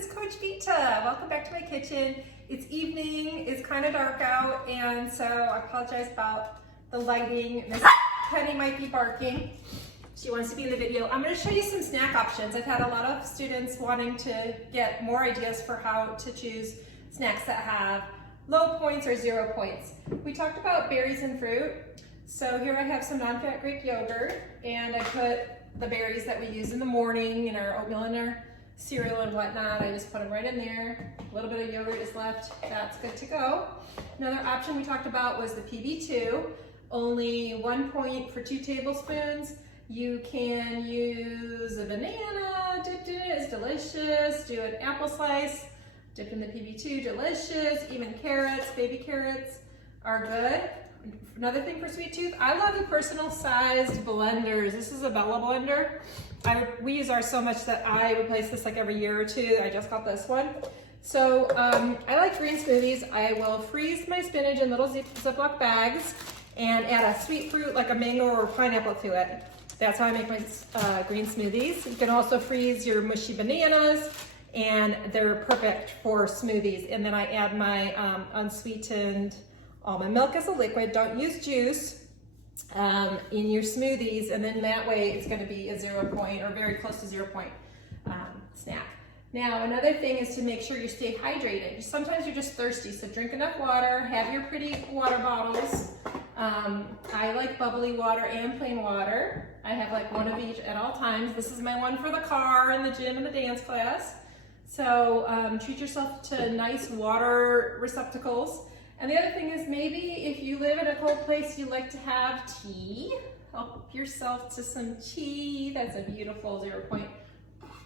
this is Coach Vita. Welcome back to my kitchen. It's evening, it's kind of dark out, and so I apologize about the lighting. Miss Penny might be barking. She wants to be in the video. I'm going to show you some snack options. I've had a lot of students wanting to get more ideas for how to choose snacks that have low points or 0 points. We talked about berries and fruit. So here I have some non-fat Greek yogurt, and I put the berries that we use in the morning in our oatmeal and our cereal and whatnot. I just put them right in there. A little bit of yogurt is left. That's good to go. Another option we talked about was the PB2. Only 1 point for 2 tablespoons. You can use a banana dipped in it, it's delicious. Do an apple slice, dipped in the PB2, delicious. Even carrots, baby carrots are good. Another thing for sweet tooth, I love the personal sized blenders. This is a Bella blender. We use ours so much that I replace this like every year or two. I just got this one. So I like green smoothies. I will freeze my spinach in little Ziploc bags and add a sweet fruit like a mango or pineapple to it. That's how I make my green smoothies. You can also freeze your mushy bananas, and they're perfect for smoothies. And then I add my unsweetened almond milk as a liquid. Don't use juice in your smoothies, and then that way it's going to be a 0 point or very close to 0 point snack. Now another thing is to make sure you stay hydrated. Sometimes you're just thirsty, so drink enough water. Have your pretty water bottles. I like bubbly water and plain water. I have like one of each at all times. This is my one for the car and the gym and the dance class. So treat yourself to nice water receptacles. And the other thing is, maybe if you live in a cold place, you like to have tea. Help yourself to some tea. That's a beautiful 0 point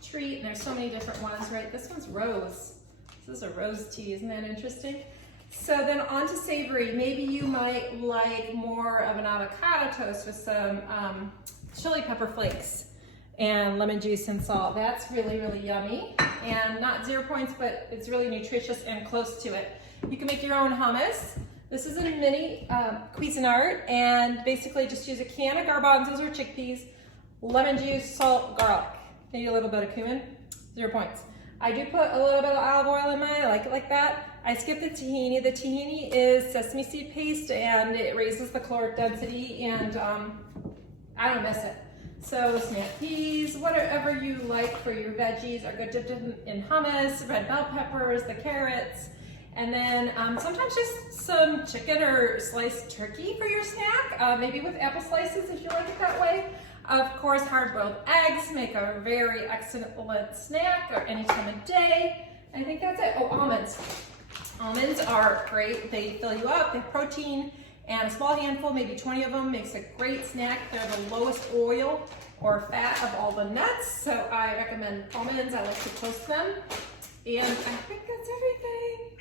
treat. And there's so many different ones, right? This one's rose. This is a rose tea. Isn't that interesting? So then on to savory. Maybe you might like more of an avocado toast with some chili pepper flakes and lemon juice and salt. That's really, really yummy. And not 0 points, but it's really nutritious and close to it. You can make your own hummus. This is a mini Cuisinart, and basically just use a can of garbanzos or chickpeas, lemon juice, salt, garlic, maybe a little bit of cumin, 0 points. I do put a little bit of olive oil in mine, I like it like that. I skip the tahini. The tahini is sesame seed paste, and it raises the caloric density, and I don't miss it. So snap peas, whatever you like for your veggies are good dipped in hummus, red bell peppers, the carrots, and then sometimes just some chicken or sliced turkey for your snack, maybe with apple slices if you like it that way. Of course, hard-boiled eggs make a very excellent snack or any time of day. I think that's it. Oh, almonds. Almonds are great. They fill you up, they have protein, and a small handful, maybe 20 of them, makes a great snack. They're the lowest oil or fat of all the nuts, so I recommend almonds. I like to toast them. And I think that's everything.